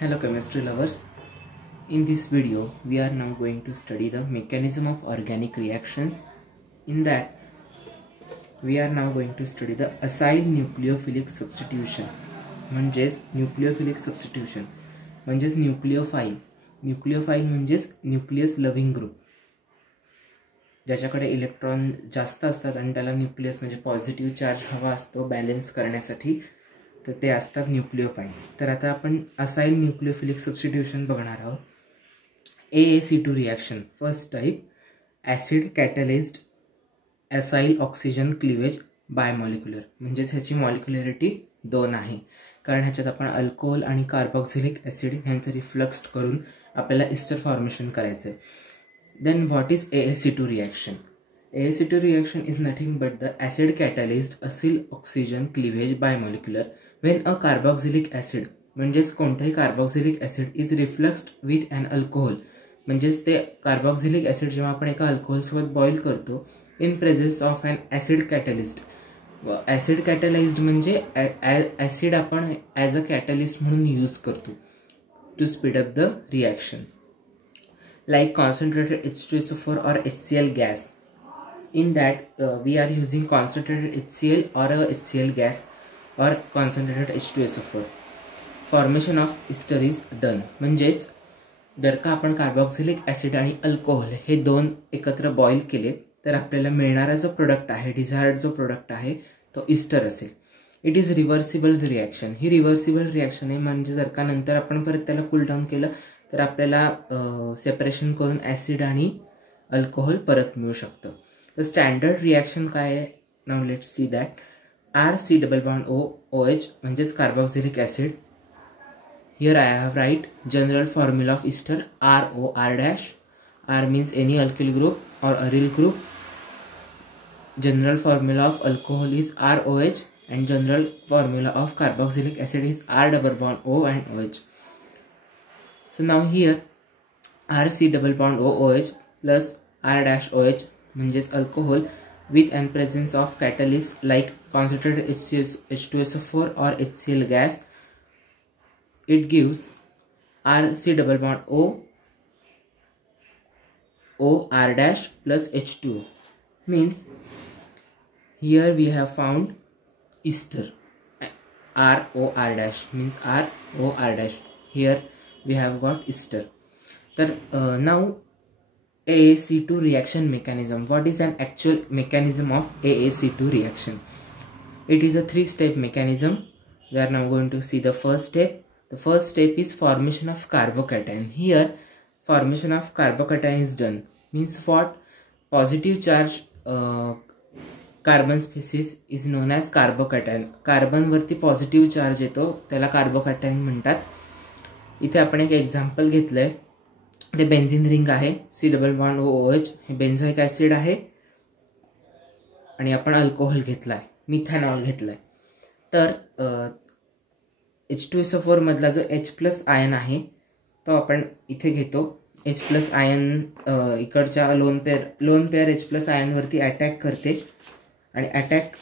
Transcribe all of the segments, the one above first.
Hello chemistry lovers. In this video we are now going to study the mechanism of organic reactions. In that we are now going to study the acyl nucleophilic substitution. म्हणजेच nucleophilic substitution म्हणजेच nucleophile. Nucleophile म्हणजेच nucleus loving group, ज्याच्याकडे electron जास्त असतात आणि त्याला nucleus म्हणजे positive charge हवा असतो बॅलन्स करण्यासाठी, तर ते असतात न्यूक्लियोफाइल्स. तर आता आपण असाइल न्यूक्लियोफिलिक सबस्टिट्यूशन बघणार आहोत. AaC2 reaction first type, acid catalysed acyl oxygen cleavage bimolecular. म्हणजेच ह्याची मॉलिक्युलरिटी 2 आहे, कारण ह्याच्यात आपण अल्कोहोल आणि कार्बॉक्सिलिक ॲसिड ह्यांचं रिफ्लक्स करून आपल्याला इस्टर फॉर्मेशन करायचं आहे. Then what is AaC2 reaction? AaC2 reaction is nothing but the acid catalyzed acyl oxygen cleavage bimolecular when a carboxylic acid म्हणजेच कोणताही carboxylic acid is refluxed with an alcohol. म्हणजेच ते carboxylic acid जेव्हा आपण एका अल्कोहोलसोबत बॉईल करतो in presence of an acid catalyst. Acid catalysed म्हणजे ॲसिड आपण ॲज अ कॅटलिस्ट म्हणून यूज करतो to speed up the reaction, like concentrated H2SO4 or HCl gas. In that we are using concentrated HCl or a HCl gas or concentrated H2SO4. Formation of ester is done. म्हणजेच जर का आपण carboxylic acid आणि alcohol हे दोन एकत्र boil केले तर आपल्याला मिळणारा जो प्रोडक्ट आहे, डिझायर्ड जो प्रोडक्ट आहे तो इस्टर असेल. It is reversible reaction. He reversible reaction आहे, म्हणजे जर का नंतर आपण परत त्याला कूल डाऊन केलं तर आपल्याला सेपरेशन करून ॲसिड आणि अल्कोहोल परत मिळू शकतं. The standard reaction काय आहे? Now let's see that. RC=OH म्हणजेच carboxylic acid. Here I have write general formula of ester ROR'. R means any alkyl group or aryl group. General formula of alcohol is ROH and general formula of carboxylic acid is R=O and OH. So now here RC=OH plus R'OH म्हणजेच alcohol with and presence of catalyst like concentrated H2SO4 or HCl gas. It gives RC=O OR' plus H2O. Means here we have found ester ROR' means ROR'. Here we have got ester. तर now AaC2 reaction mechanism. What is an actual mechanism of AaC2 reaction? It is a 3-step mechanism. We are now going to see the first step. The first step is formation of carbocation. Here formation of carbocation is done. Means what? Positive charge carbon species is known as carbocation. Carbon वरती positive charge येतो त्याला carbocation म्हणतात. इथे आपण एक example घेतलंय, ते benzene ring आहे, C=OOH हे बेन्झोइक ॲसिड आहे आणि आपण अल्कोहोल घेतलाय, मिथॅनॉल घेतलाय. तर H2SO4 मधला जो H+ आयन आहे तो आपण इथे घेतो. H+ आयन इकडच्या लोन पेअर H+ आयन वरती अटॅक करते आणि अटॅक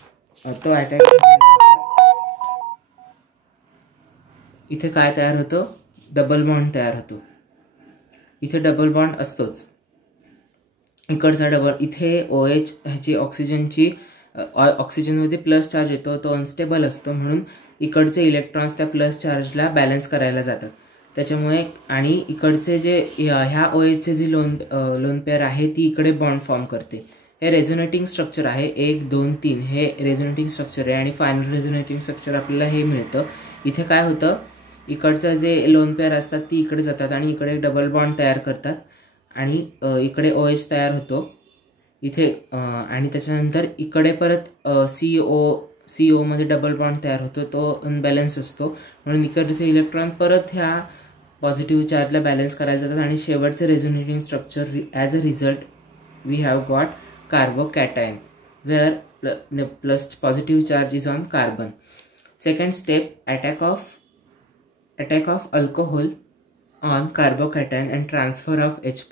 इथे काय तयार होतं? डबल बॉन्ड तयार होतो. इथे डबल बॉन्ड असतोच, इकडचा डबल. इथे OH ह्याची ऑक्सिजनमध्ये प्लस चार्ज येतो, तो अनस्टेबल असतो, म्हणून इकडचे इलेक्ट्रॉन्स त्या प्लस चार्जला बॅलन्स करायला जातात. त्याच्यामुळे आणि इकडचे जे ह्या OHचे जी लोन पेअर आहे ती इकडे बॉन्ड फॉर्म करते. हे रेझोनेटिंग स्ट्रक्चर आहे, 1 2 3 हे रेझोनेटिंग स्ट्रक्चर आहे आणि फायनल रेझोनेटिंग स्ट्रक्चर आपल्याला हे मिळतं. इथे काय होतं, इकडचं जे लोन पेअर असतात ती इकडे जातात आणि इकडे डबल बॉन्ड तयार करतात आणि इकडे OH तयार होतो इथे, आणि त्याच्यानंतर इकडे परत CO मध्ये डबल बॉन्ड तयार होतो, तो अनबॅलन्स असतो, म्हणून इकडचे इलेक्ट्रॉन परत ह्या पॉझिटिव्ह चार्जला बॅलन्स करायला जातात आणि शेवटचे resonating structure as a result we have got carbocation where plus positive charge is on carbon. Second step, attack of alcohol on carbocation and transfer of H+.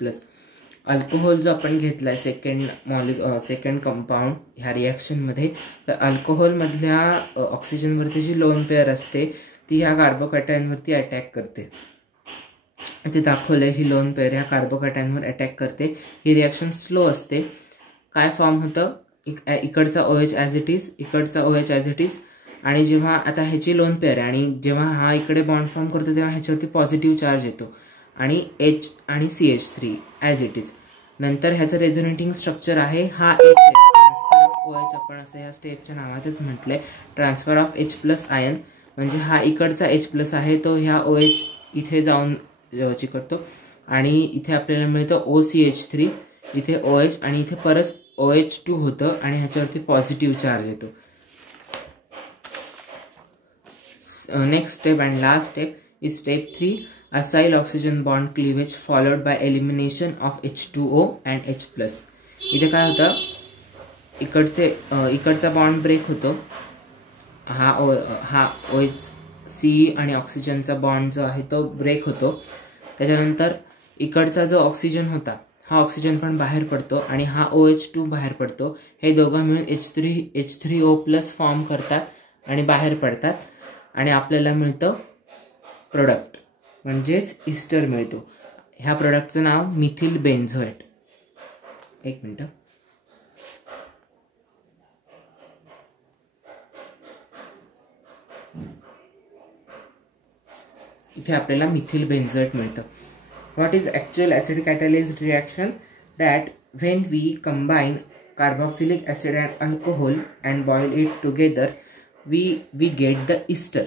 Alcohol जो आपण घेतलाय second compound ह्या reaction मध्ये, तर alcohol मधल्या oxygen वरती जी lone pair असते ती ह्या कार्बोकॅटायन वरती अटॅक करते ते दाखवलंय ही लोन पेअर ह्या कार्बोकॅटायनवर अटॅक करते. ही रिॲक्शन स्लो असते. काय फॉर्म होतं, इकडचा OH ॲज इट इज, इकडचा OH ॲज इट इज, आणि जेव्हा आता ह्याची लोन पेअर आहे आणि जेव्हा हा इकडे बॉन्ड फॉर्म करतो तेव्हा ह्याच्यावरती पॉझिटिव्ह चार्ज येतो आणि H आणि CH3 ॲज इट इज. नंतर ह्याचं रेझोनेटिंग स्ट्रक्चर आहे, हा H आहे, ट्रान्सफर ऑफ OH आपण असं ह्या स्टेपच्या नावातच म्हटलंय, ट्रान्सफर ऑफ H+ आयन. म्हणजे हा इकडचा H+ आहे तो ह्या OH इथे जाऊन चिकटतो आणि इथे आपल्याला मिळतं OCH3, इथे OH आणि इथे परत OH2 होतं आणि ह्याच्यावरती पॉझिटिव्ह चार्ज येतो. Next step and last step is step 3, acyl oxygen bond cleavage followed by elimination of H2O and H+. इथे काय होतं, इकडचा बॉन्ड ब्रेक होतो, हा OH C आणि ऑक्सिजनचा बॉन्ड जो आहे तो ब्रेक होतो. त्याच्यानंतर इकडचा जो ऑक्सिजन होता हा ऑक्सिजन पण बाहेर पडतो आणि हा OH2 बाहेर पडतो. हे दोघं मिळून H3O+ फॉर्म करतात आणि बाहेर पडतात आणि आपल्याला मिळतं प्रोडक्ट म्हणजेच इस्टर मिळतो. ह्या प्रोडक्टचं नाव मिथिल बेन्झोएट. एक मिनटं, इथे आपल्याला मिथिल बेन्झोएट मिळतं. What is actual acid catalyzed reaction? That when we combine carboxylic acid and alcohol and boil it together, we get the ester.